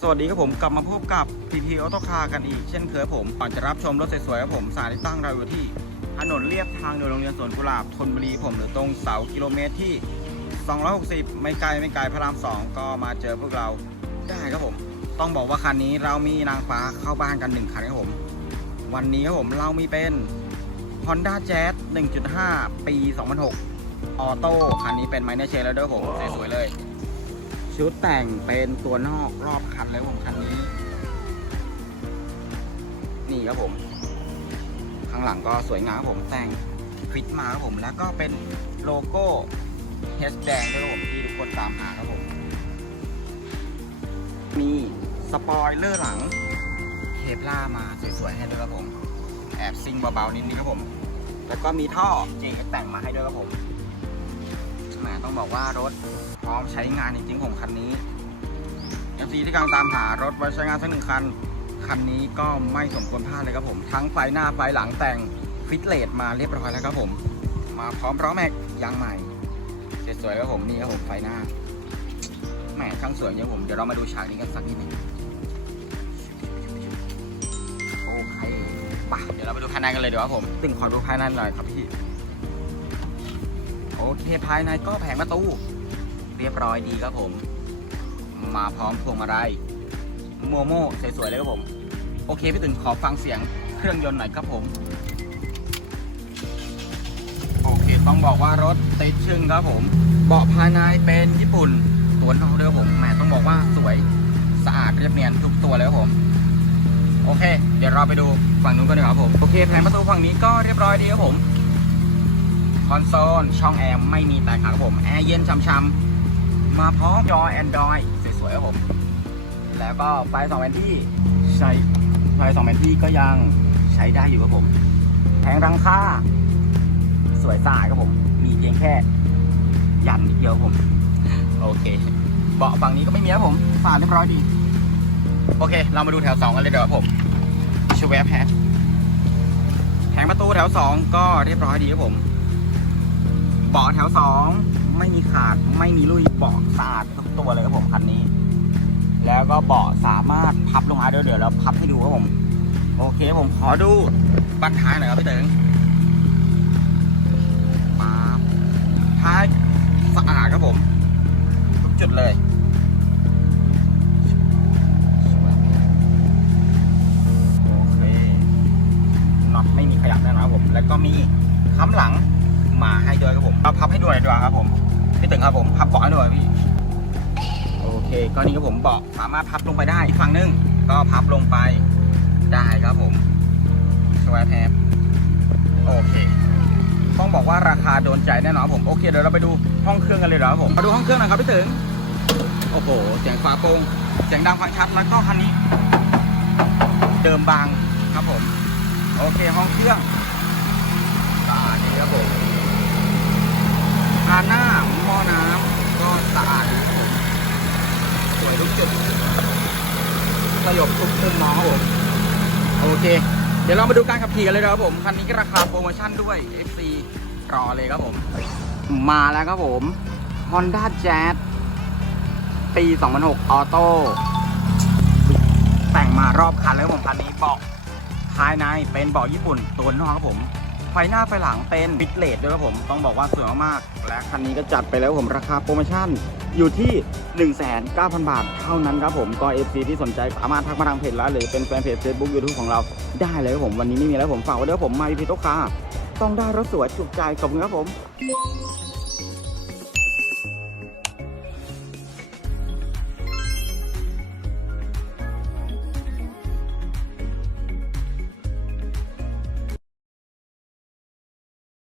สวัสดีครับผมกลับมาพบกับ PP Auto Car กันอีกเช่นเคยผมก่อนจะรับชมรถสวยๆครับผมสถานที่ตั้งเราอยู่ที่ถนนเลียบทางโดยโรงเรียนสวนกุหลาบธนบุรีผมหรือตรงเสากิโลเมตรที่ 260 ไม่ไกลไม่ไกลพระรามสองก็มาเจอพวกเราได้ครับผม ต้องบอกว่าคันนี้เรามีนางฟ้าเข้าบ้านกันหนึ่งคันครับผม วันนี้ครับผมเรามีเป็น Honda Jazz 1.5 ปี 2006ออโต้คันนี้เป็นไมเนอร์เชนแล้วด้วยผมสวยๆเลย ชุดแต่งเป็นตัวนอกรอบคันเลยผมคันนี้ นี่ครับผม ข้างหลังก็สวยงามครับผมแต่งฟิตมาครับผมแล้วก็เป็นโลโก้เฮสแดงด้วยครับผมที่ทุกคนตามหาครับผม มีสปอยเลอร์หลังเคปล่ามาสวยๆให้ด้วยครับผม แอบซิงเบาๆนิดนึงครับผม แล้วก็มีท่อ J แต่งมาให้ด้วยครับผม แหมต้องบอกว่ารถพร้อมใช้งานจริงๆของคันนี้ยังซีที่กำลังตามหารถไว้ใช้งานสักหนึ่งคัน คันนี้ก็ไม่สมควรพลาดเลยครับผม ทั้งไฟหน้าไฟหลังแต่งฟิตเลตมาเรียบร้อยแล้วครับผม มาพร้อมล้อแม็กยางใหม่สวยๆครับผมนี่ครับผมไฟหน้าแหมช่างสวยเนี่ยผมเดี๋ยวเรามาดูฉากนี้กันสักนิดหนึงโอเคไปเดี๋ยวเราไปดูภายในกันเลยเดี๋ยวครับผมตึงขอดูภายในหน่อยครับพี่ โอเคภายในก็แผงประตู เรียบร้อยดีครับผม มาพร้อมพวงมาลัยโมโม่สวยๆเลยครับผม โอเคพี่ตึงขอฟังเสียงเครื่องยนต์หน่อยครับผม โอเคต้องบอกว่ารถติดชึ่งครับผม เบาะภายในเป็นญี่ปุ่นตัวนอกด้วยครับผมแหมต้องบอกว่าสวยสะอาดเรียบเนียนทุกตัวเลยครับผม โอเค เดี๋ยวเราไปดูฝั่งนู้นกันดีกว่าครับผม โอเคแผงประตูฝั่งนี้ก็เรียบร้อยดีครับผม คอนโซล ช่องแอร์ไม่มีแตกหักครับผม แอร์เย็นช่ำๆ มาพร้อมจอ Android สวยๆครับผม แล้วก็ไฟสองแผนที่ใช้ไฟสองแผนที่ก็ยังใช้ได้อยู่ครับผม แผงรังค่า สวยสะอาดครับผม มีเพียงแค่ ยันนิดเดียวผม โอเค เบาะฝั่งนี้ก็ไม่มีครับผมสะอาดเรียบร้อยดี โอเค เรามาดูแถวสองกันเลยเดี๋ยวครับผมชูแวบแฮชแผงประตูแถวสองก็เรียบร้อยดีครับผม เบาะแถวสองไม่มีขาดไม่มีลุยเบาะสะอาดทุกตัวเลยครับผมคันนี้ แล้วก็เบาะสามารถพับลงมาเดี๋ยวเดี๋ยวเราพับให้ดูครับผม โอเคผมขอดูบันท้ายหน่อยครับพี่เต๋งมาท้ายสะอาดครับผม ทุกจุดเลยโอเคน็อตไม่มีขยับแน่นอนครับผม แล้วก็มีค้ำหลัง มาให้ด้วยครับผมเอาพับให้ด้วยดีกว่าครับผมพี่ตึงครับผมพับเบาะให้ด้วยพี่โอเคก็นี่ครับผมเบาะสามารถพับลงไปได้อีกฝั่งหนึงก็พับลงไปได้ครับผมสวายแพบโอเค ต้องบอกว่าราคาโดนใจแน่นอนผมโอเคเดี๋ยวเราไปดูห้องเครื่องกันเลยเหรอครับผมมาดูห้องเครื่องหน่อยครับพี่ตึงโอ้โหเสียงฝาโปร่งเสียงดังฟังชัดแล้วก็คันนี้ เดิมบางครับผม โอเคห้องเครื่องก็นี่ครับผม อาหน้าหม้อน้ำก็สะอาดสวยทุกจุดสยบทุกมุมมองครับผมโอเค เดี๋ยวเรามาดูการขับขี่กันเลยนะครับผมคันนี้ก็ราคาโปรโมชั่นด้วย FC รอเลยครับผม มาแล้วครับผม Honda Jazz ปี 2006 ออโต้แต่งมารอบคันเลยครับผมคันนี้เบาะภายในเป็นเบาะญี่ปุ่นตัวนอกครับผม ฟหน้าไฟหลังเป็นบิดเลดด้วยครับผมต้องบอกว่าสวยมากๆและคันนี้ก็จัดไปแล้วผมราคาโปรโมชั่นอยู่ที่ 1,900บาท เท่านั้นครับผมก็ FC ที่สนใจสามารถทักมาทางเพจร้าหรือเป็นแฟนเพจ Facebook YouTube ของเราได้เลยครับผมวันนี้ไม่มีแล้วผมฝากไว้ด้วยผมมาพิพิโตคาต้องได้รถสวยถูกใจขอบคุณครับผม